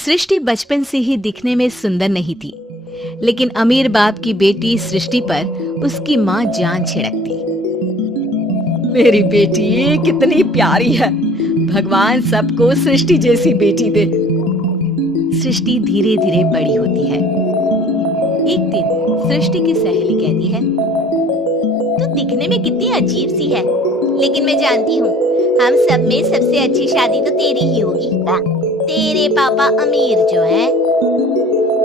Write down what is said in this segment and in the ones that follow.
सृष्टि बचपन से ही दिखने में सुंदर नहीं थी, लेकिन अमीर बाप की बेटी सृष्टि पर उसकी माँ जान छिड़कती। मेरी बेटी कितनी प्यारी है, भगवान सबको सृष्टि जैसी बेटी दे। सृष्टि धीरे धीरे बड़ी होती है। एक दिन सृष्टि की सहेली कहती है, तू दिखने में कितनी अजीब सी है, लेकिन मैं जानती हूँ हम सब में सबसे अच्छी शादी तो तेरी ही होगी। तेरे पापा अमीर जो है।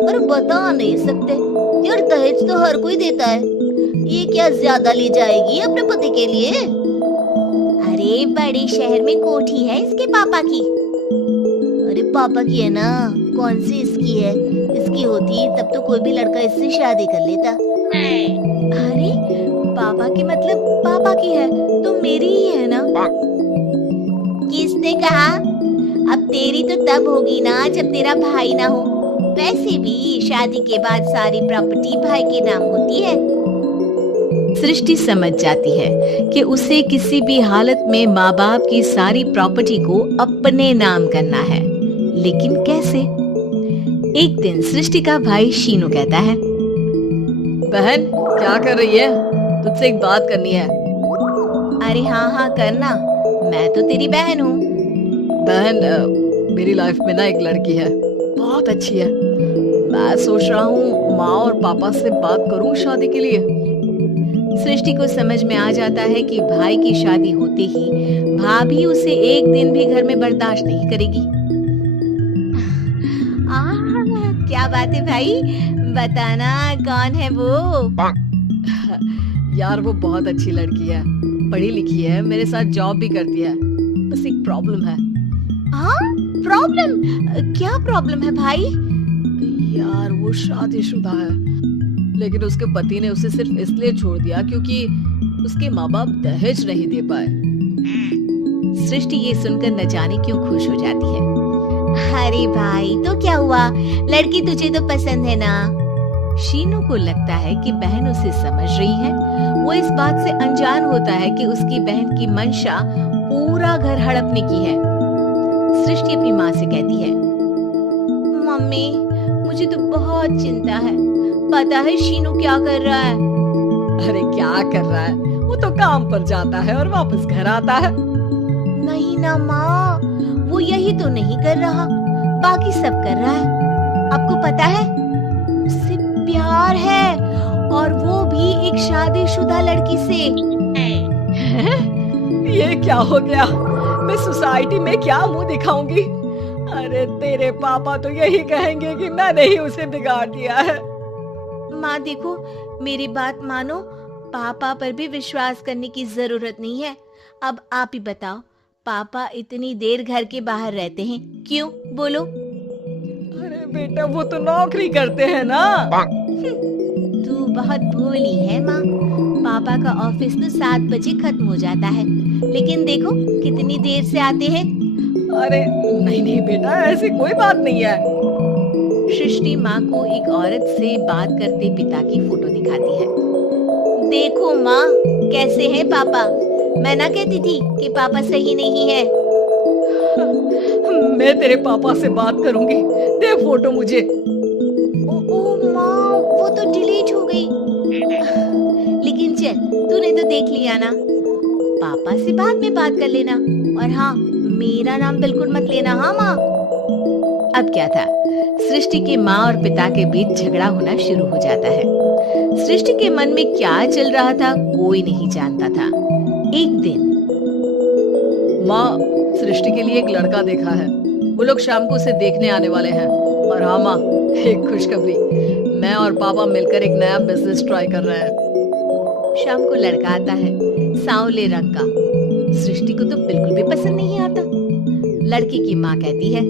पर बता नहीं सकते यार, दहेज तो हर कोई देता है, ये क्या ज्यादा ले जाएगी अपने पति के लिए? अरे बड़े शहर में कोठी है इसके पापा की। अरे पापा की है ना, कौन सी इसकी है? इसकी होती तब तो कोई भी लड़का इससे शादी कर लेता। अरे पापा की मतलब पापा की है तो मेरी ही है ना? किसने कहा? अब तेरी तो तब होगी ना जब तेरा भाई ना हो। वैसे भी शादी के बाद सारी प्रॉपर्टी भाई के नाम होती है। सृष्टि समझ जाती है कि उसे किसी भी हालत में माँ बाप की सारी प्रॉपर्टी को अपने नाम करना है, लेकिन कैसे? एक दिन सृष्टि का भाई शीनू कहता है, बहन क्या कर रही है? तुझसे एक बात करनी है। अरे हाँ करना, मैं तो तेरी बहन हूँ। बहन मेरी लाइफ में ना एक लड़की है, बहुत अच्छी है। मैं सोच रहा हूँ माँ और पापा से बात करूँ शादी के लिए। सृष्टि को समझ में आ जाता है कि भाई की शादी होते ही भाभी उसे एक दिन भी घर में बर्दाश्त नहीं करेगी। क्या बात है भाई, बताना कौन है वो? यार वो बहुत अच्छी लड़की है, पढ़ी लिखी है, मेरे साथ जॉब भी करती है। बस एक प्रॉब्लम है। प्रॉब्लम? क्या प्रॉब्लम है भाई? यार वो शादीशुदा है, लेकिन उसके पति ने उसे सिर्फ इसलिए छोड़ दिया क्योंकि उसके माँ बाप दहेज नहीं दे पाए। सृष्टि ये सुनकर न जाने क्यों खुश हो जाती है। अरे भाई तो क्या हुआ, लड़की तुझे तो पसंद है ना? शीनू को लगता है कि बहन उसे समझ रही है। वो इस बात से अनजान होता है कि उसकी बहन की मंशा पूरा घर हड़पने की है। सृष्टि अपनी माँ से कहती है, मम्मी मुझे तो बहुत चिंता है, पता है शीनू क्या कर रहा है? अरे क्या कर रहा है, वो तो काम पर जाता है और वापस घर आता है। नहीं ना माँ, वो यही तो नहीं कर रहा, बाकी सब कर रहा है। आपको पता है उससे प्यार है, और वो भी एक शादीशुदा लड़की से। ये क्या हो गया, मैं सोसाइटी में क्या मुंह दिखाऊंगी? अरे तेरे पापा तो यही कहेंगे कि मैंने ही उसे बिगाड़ दिया है। माँ देखो, मेरी बात मानो, पापा पर भी विश्वास करने की जरूरत नहीं है। अब आप ही बताओ, पापा इतनी देर घर के बाहर रहते हैं क्यों? बोलो। अरे बेटा वो तो नौकरी करते हैं ना। तू बहुत भोली है माँ। पापा का ऑफिस तो 7 बजे खत्म हो जाता है, लेकिन देखो कितनी देर से आते हैं। अरे नहीं बेटा, ऐसी कोई बात नहीं है। सृष्टि माँ को एक औरत से बात करते पिता की फोटो दिखाती है। देखो माँ कैसे हैं पापा, मैं ना कहती थी कि पापा सही नहीं है। मैं तेरे पापा से बात करूंगी, दे फोटो मुझे। ओ माँ, वो तो डिलीट हो गई। लेकिन चल, तूने तो देख लिया ना, पापा से बाद में बात कर लेना। और हाँ, मेरा नाम बिल्कुल मत लेना। हाँ माँ। अब क्या था, सृष्टि के माँ और पिता के बीच झगड़ा होना शुरू हो जाता है। सृष्टि के मन में क्या चल रहा था कोई नहीं जानता था। एक दिन, माँ सृष्टि के लिए एक लड़का देखा है, वो लोग शाम को उसे देखने आने वाले हैं। और हाँ माँ, एक खुशखबरी, मैं और पापा मिलकर एक नया बिजनेस ट्राई कर रहे हैं। शाम को लड़का आता है, सांवले रंग का। सृष्टि को तो बिल्कुल भी पसंद नहीं आता। लड़की की माँ कहती है,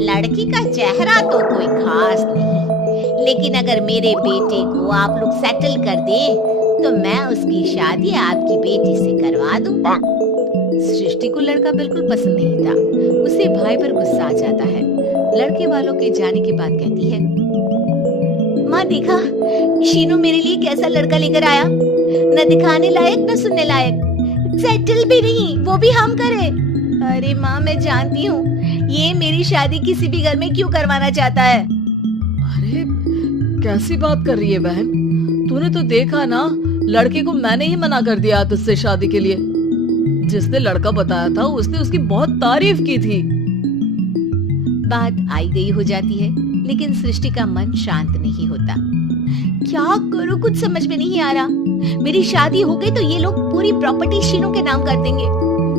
लड़की का चेहरा तो कोई खास नहीं, लेकिन अगर मेरे बेटे को आप लोग सेटल कर दे तो मैं उसकी शादी आपकी बेटी से करवा दूं। सृष्टि को लड़का बिल्कुल पसंद नहीं था। उसे भाई पर गुस्सा आ जाता है। लड़के वालों के जाने के बाद कहती है, माँ देखा शीनू मेरे लिए कैसा लड़का लेकर आया, न दिखाने लायक न सुनने लायक, सेटल भी नहीं, वो भी हम करे। अरे माँ मैं जानती हूँ, ये मेरी शादी किसी भी घर में क्यों करवाना चाहता है? अरे कैसी बात कर रही है बहन, तूने तो देखा ना, लड़के को मैंने ही मना कर दिया तुझसे शादी के लिए। जिसने लड़का बताया था उसने उसकी बहुत तारीफ की थी। बात आई गई हो जाती है, लेकिन सृष्टि का मन शांत नहीं होता। क्या करूं, कुछ समझ में नहीं आ रहा। मेरी शादी हो गई तो ये लोग पूरी प्रॉपर्टी शीनू के नाम कर देंगे।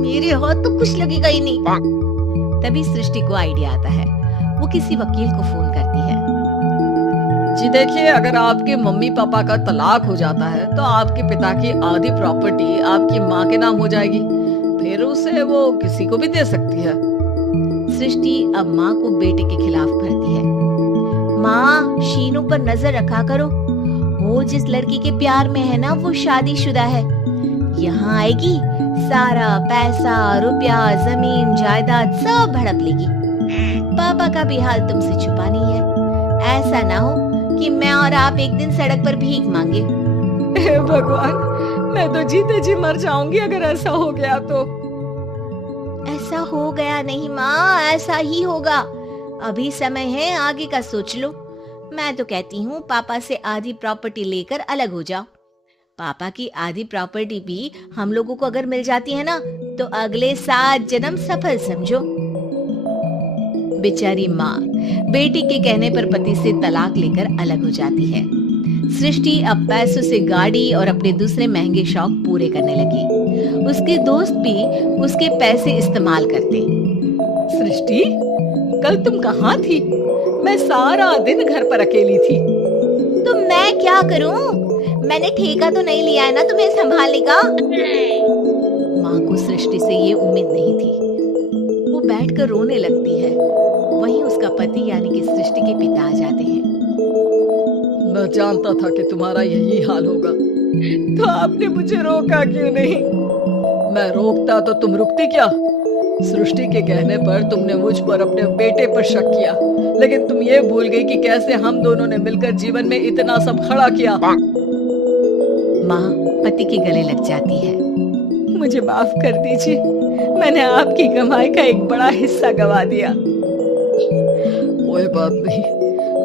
मेरे हाथ तो कुछ लगेगा ही नहीं। तभी सृष्टि को आइडिया आता है। वो किसी वकील को फोन करती है। जी देखिए, अगर आपके मम्मी पापा का तलाक हो जाता है तो आपके पिता की आधी प्रॉपर्टी आपकी माँ के नाम हो जाएगी, फिर उसे वो किसी को भी दे सकती है। सृष्टि अब माँ को बेटे के खिलाफ भरती है। माँ, शीनू पर नजर रखा करो। वो जिस लड़की के प्यार में है ना, वो शादीशुदा है। यहाँ आएगी, सारा पैसा, रुपया, जमीन, जायदाद सब हड़प लेगी। पापा का भी हाल तुमसे छुपा नहीं है। ऐसा ना हो कि मैं और आप एक दिन सड़क पर भीख मांगे। हे भगवान, मैं तो जीते जी मर जाऊंगी अगर ऐसा हो गया तो। ऐसा हो गया नहीं माँ, ऐसा ही होगा। अभी समय है, आगे का सोच लो। मैं तो कहती हूँ पापा से आधी प्रॉपर्टी लेकर अलग हो जाओ। पापा की आधी प्रॉपर्टी भी हम लोगों को अगर मिल जाती है ना, तो अगले 7 जन्म सफल समझो। बेचारी माँ बेटी के कहने पर पति से तलाक लेकर अलग हो जाती है। सृष्टि अब पैसों से गाड़ी और अपने दूसरे महंगे शौक पूरे करने लगी। उसके दोस्त भी उसके पैसे इस्तेमाल करते। सृष्टि, कल तुम कहाँ थी? मैं सारा दिन घर पर अकेली थी। तो मैं क्या करूं? मैंने ठेका तो नहीं लिया है ना तुम्हें संभालने का। माँ को सृष्टि से ये उम्मीद नहीं थी। वो बैठकर रोने लगती है। वहीं उसका पति यानी कि सृष्टि के पिता आ जाते हैं। मैं जानता था कि तुम्हारा यही हाल होगा, तो आपने मुझे रोका क्यों नहीं? मैं रोकता तो तुम रुकती क्या? सृष्टि के कहने पर तुमने मुझ पर अपने बेटे पर शक किया, लेकिन तुम ये भूल गई कि कैसे हम दोनों ने मिलकर जीवन में इतना सब खड़ा किया। माँ पति के गले लग जाती है। मुझे माफ कर दीजिए, मैंने आपकी कमाई का एक बड़ा हिस्सा गवा दिया। कोई बात नहीं,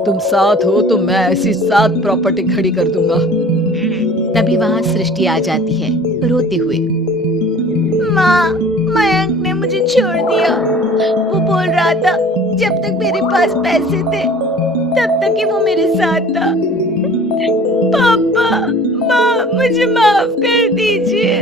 तुम साथ हो तो मैं ऐसी 7 प्रॉपर्टी खड़ी कर दूंगा। तभी वहाँ सृष्टि आ जाती है रोते हुए। माँ, मयंक ने मुझे छोड़ दिया। वो बोल रहा था जब तक मेरे पास पैसे थे तब तक ही वो मेरे साथ था। पापा, माँ, मुझे माफ कर दीजिए।